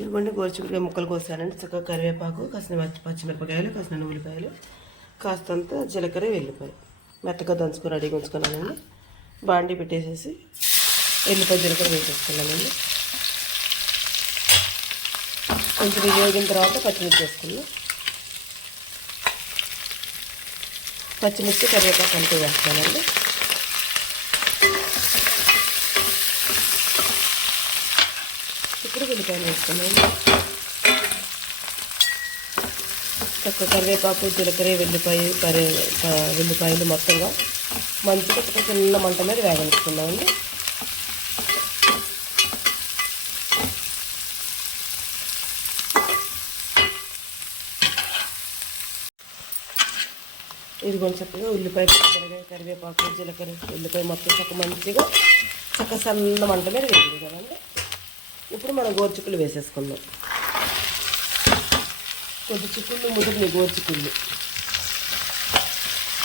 ఇదిగోండి గోరుచిక్కుడుకాయ ముక్కలు కోసానండి. చక్కగా కరివేపాకు కాసిన పచ్చిమిరపకాయలు కాసిన ఉల్లిపాయలు కాస్తంత జీలకర్ర వెల్లిపాయ. మెత్తగా దంచుకొని రెడీగా ఉంచుకున్నానండి. బాండీ పెట్టేసేసి ఎల్లిపాయ జీలకర్ర వేసేసుకున్నానండి. కొంచెం వేగిన తర్వాత పచ్చిమిర్చి వేసుకున్నాం పచ్చిమిర్చి కరివేపాకు అంతా వేస్తానండి ఇప్పుడు ఉల్లిపాయలు వేసుకున్నాను తక్కువ కరివేపాకు జీలకర్ర వెల్లిపాయ కరి వెల్లిపాయలు మొత్తంగా మంచిగా చిన్న మంట మీద వేగనిస్తున్నామండి ఇది కొంచెం చక్కగా ఉల్లిపాయ పచ్చిమిరపకాయ కరివేపాకు జీలకర్ర ఉల్లిపాయ మొత్తం చక్క మంచిగా చక్క సన్న మంట మీద వేగింది కదండి. ఇప్పుడు మనం గోరుచిక్కులు వేసేసుకుందాం. కొద్ది చిక్కుళ్ళు ముదిరిని గోరుచిక్కుళ్ళు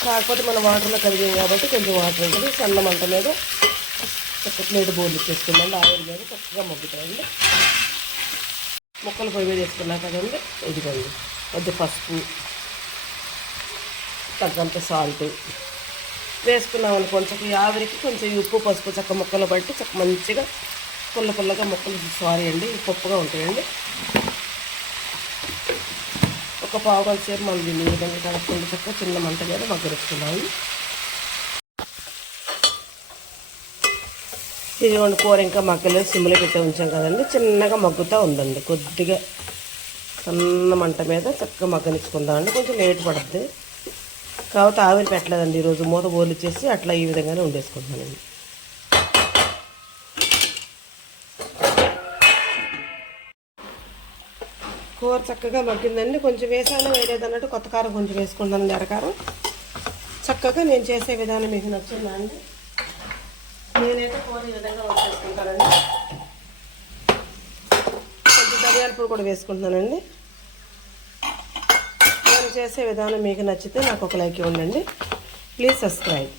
కాకపోతే మనం వాటర్లో కడిగాం కాబట్టి కొంచెం వాటర్ ఉంటుంది. సన్న మంట మీద చక్క ప్లేట్ బోర్లు ఇచ్చేసుకుందాం. ఆయిల్ మీద చక్కగా మగ్గుతాయండి. ముక్కలు పొయ్యి మీద కదండి ఇదిగోండి. కొద్ది పసుపు తగ్గంత సాల్ట్ వేసుకున్నాం అనుకోండి చక్క ఆవిరికి కొంచెం ఉప్పు పసుపు చక్క ముక్కలు బట్టి చక్క మంచిగా పుల్ల పుల్లగా ముక్కలు సారీ అండి పప్పుగా ఉంటాయండి. ఒక పావు గంట సేపు మనం దీన్ని ఈ విధంగా కలుపుకుంటే చక్క చిన్న మంట మీద ఇది ఇదిగోండి కూర ఇంకా మగ్గలేదు. సిమ్లో పెట్టి ఉంచాం కదండి. చిన్నగా మగ్గుతూ ఉందండి. కొద్దిగా సన్న మంట మీద చక్కగా మగ్గనిచ్చుకుందామండి. కొంచెం లేట్ పడుతుంది. కాబట్టి ఆవిరి పెట్టలేదండి. ఈరోజు మూత బోర్లు ఇచ్చేసి అట్లా ఈ విధంగానే ఉండేసుకుంటానండి కూర చక్కగా మగ్గిందండి. కొంచెం వేసాను వేరేది అన్నట్టు కొత్త కారం కొంచెం వేసుకుంటాను ఎరకారం చక్కగా నేను చేసే విధానం మీకు నచ్చిందా అండి? నేనైతే కూర ఈ విధంగా వచ్చేసుకుంటానండి కొంచెం ధనియాల పొడి కూడా వేసుకుంటున్నానండి. నేను చేసే విధానం మీకు నచ్చితే నాకు ఒక లైక్ ఇవ్వండి. Please subscribe.